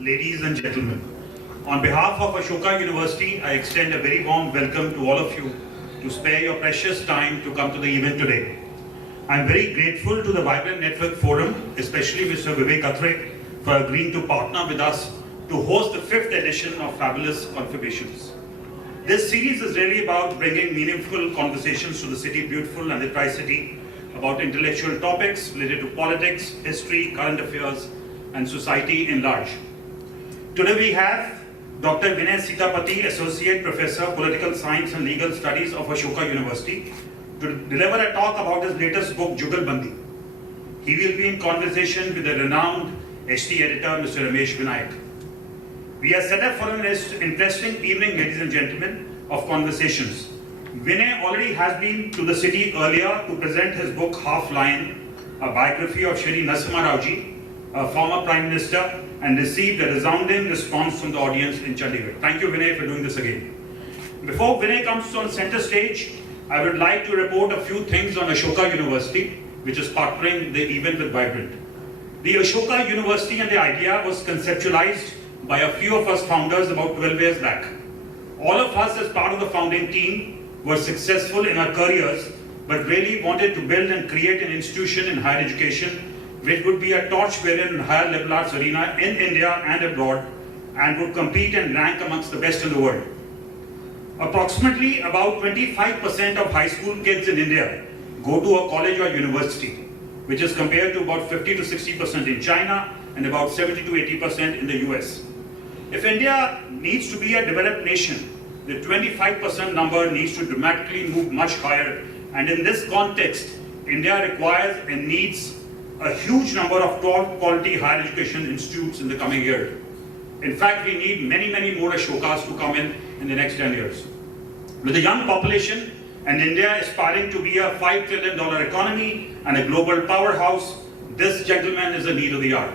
ladies and gentlemen. On behalf of Ashoka University, I extend a very warm welcome to all of you to spare your precious time to come to the event today. I am very grateful to the Vibrant Network Forum, especially Mr. Vivek Athre, for agreeing to partner with us to host the 5th edition of Fabulous Contributions. This series is really about bringing meaningful conversations to the city beautiful and the Tri-City about intellectual topics related to politics, history, current affairs, and society in large. Today we have Dr. Vinay Sitapati, Associate Professor, Political Science and Legal Studies of Ashoka University, to deliver a talk about his latest book, Jugalbandi. He will be in conversation with the renowned HT editor, Mr. Ramesh Vinayak. We are set up for an interesting evening, ladies and gentlemen, of conversations. Vinay already has been to the city earlier to present his book, Half Lion, a biography of Shri Narasimha Rao Ji, a former Prime Minister, and received a resounding response from the audience in Chandigarh. Thank you, Vinay, for doing this again. Before Vinay comes on center stage, I would like to report a few things on Ashoka University, which is partnering the event with Vibrant. The Ashoka University and the idea was conceptualized by a few of us founders about 12 years back. All of us as part of the founding team were successful in our careers, but really wanted to build and create an institution in higher education which would be a torchbearer in higher liberal arts arena in India and abroad, and would compete and rank amongst the best in the world. Approximately about 25% of high school kids in India go to a college or university, which is compared to about 50 to 60% in China and about 70 to 80% in the US. If India needs to be a developed nation, the 25% number needs to dramatically move much higher, and in this context, India requires and needs a huge number of top quality higher education institutes in the coming year. In fact, we need many more Ashokas to come in the next 10 years. With a young population and India aspiring to be a $5 trillion economy and a global powerhouse, this, gentleman, is a need of the hour.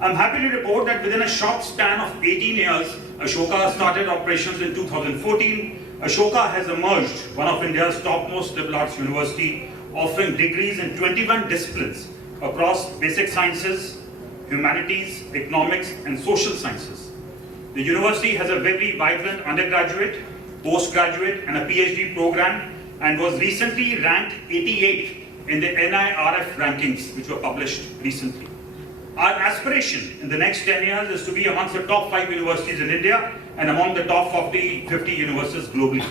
I'm happy to report that within a short span of 18 years, Ashoka started operations in 2014. Ashoka has emerged one of India's topmost liberal arts university, offering degrees in 21 disciplines across basic sciences, humanities, economics, and social sciences. The university has a very vibrant undergraduate, postgraduate, and a PhD program, and was recently ranked 88 in the NIRF rankings, which were published recently. Our aspiration in the next 10 years is to be amongst the top 5 universities in India and among the top 50 universities globally.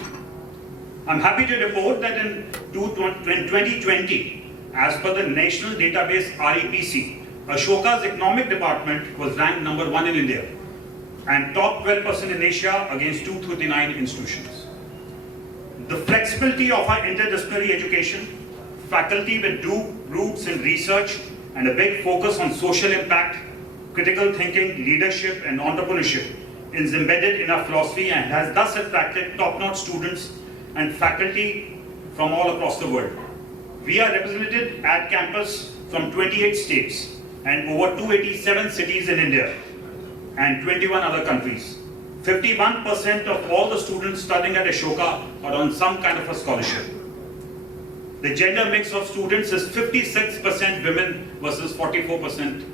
I'm happy to report that in 2020, as per the national database RePEc, Ashoka's economic department was ranked number 1 in India and top 12% in Asia against 239 institutions. The flexibility of our interdisciplinary education, faculty with deep roots in research, and a big focus on social impact, critical thinking, leadership, and entrepreneurship is embedded in our philosophy and has thus attracted top-notch students and faculty from all across the world. We are represented at campus from 28 states and over 287 cities in India and 21 other countries. 51% of all the students studying at Ashoka are on some kind of a scholarship. The gender mix of students is 56% women versus 44%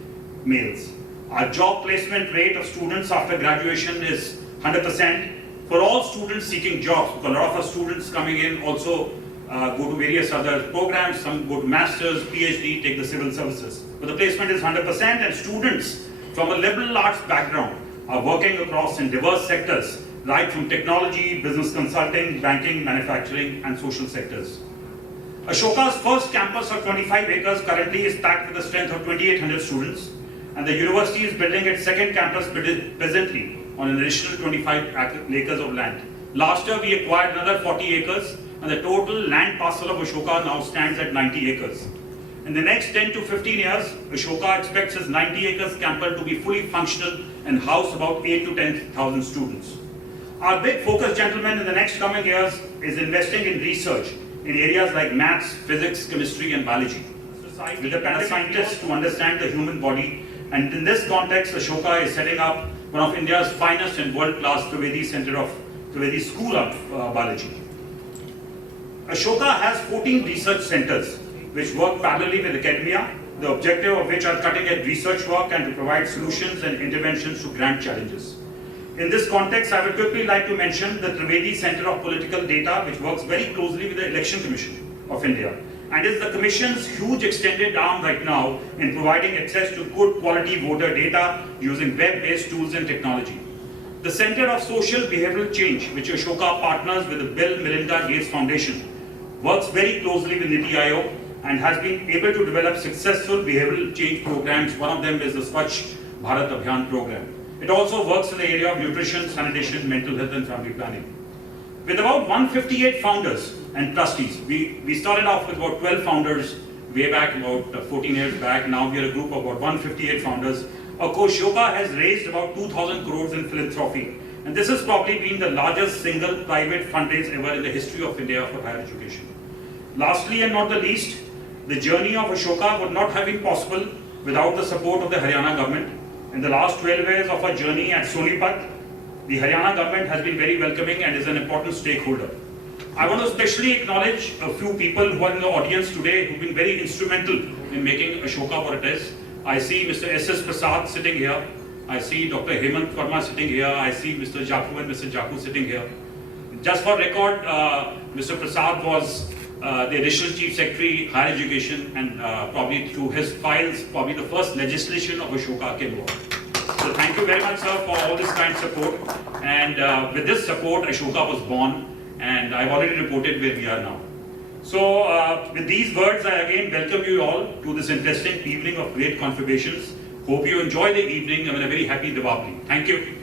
males. Our job placement rate of students after graduation is 100% for all students seeking jobs. Because a lot of our students coming in also go to various other programs, some go to masters, PhD, take the civil services. But the placement is 100%, and students from a liberal arts background are working across in diverse sectors, right from technology, business consulting, banking, manufacturing, and social sectors. Ashoka's first campus of 25 acres currently is packed with a strength of 2,800 students, and the university is building its second campus presently on an additional 25 acres of land. Last year we acquired another 40 acres, and the total land parcel of Ashoka now stands at 90 acres. In the next 10 to 15 years, Ashoka expects its 90 acres campus to be fully functional and house about 8 to 10,000 students. Our big focus, gentlemen, in the next coming years is investing in research in areas like maths, physics, chemistry, and biology. With the scientists to understand the human body, and in this context, Ashoka is setting up one of India's finest and world-class Trivedi School of Biology. Ashoka has 14 research centers which work parallelly with academia the objective of which are cutting-edge research work and to provide solutions and interventions to grand challenges. In this context, I would quickly like to mention the Trivedi Center of Political Data, which works very closely with the Election Commission of India, and is the Commission's huge extended arm right now in providing access to good quality voter data using web-based tools and technology. The Center of Social Behavioral Change, which Ashoka partners with the Bill Melinda Gates Foundation, works very closely with NITI Aayog and has been able to develop successful behavioral change programs. One of them is the Swachh Bharat Abhiyan program. It also works in the area of nutrition, sanitation, mental health and family planning. With about 158 founders and trustees, we started off with about 12 founders way back, about 14 years back. Now we are a group of about 158 founders. Ashoka has raised about 2,000 crores in philanthropy. And this has probably been the largest single private fundraise ever in the history of India for higher education. Lastly and not the least, the journey of Ashoka would not have been possible without the support of the Haryana government. In the last 12 years of our journey at Sonipat, the Haryana government has been very welcoming and is an important stakeholder. I want to especially acknowledge a few people who are in the audience today who've been very instrumental in making Ashoka what it is. I see Mr. S.S. Prasad sitting here. I see Dr. Hemant Verma sitting here. I see Mr. Jaku and Mr. Jaku sitting here. Just for record, Mr. Prasad was the additional Chief Secretary, Higher Education, and probably through his files, probably the first legislation of Ashoka came about. So thank you very much, sir, for all this kind support. And with this support, Ashoka was born, and I've already reported where we are now. So with these words, I again welcome you all to this interesting evening of great confirmations. Hope you enjoy the evening. I'm a very happy Diwali. Thank you.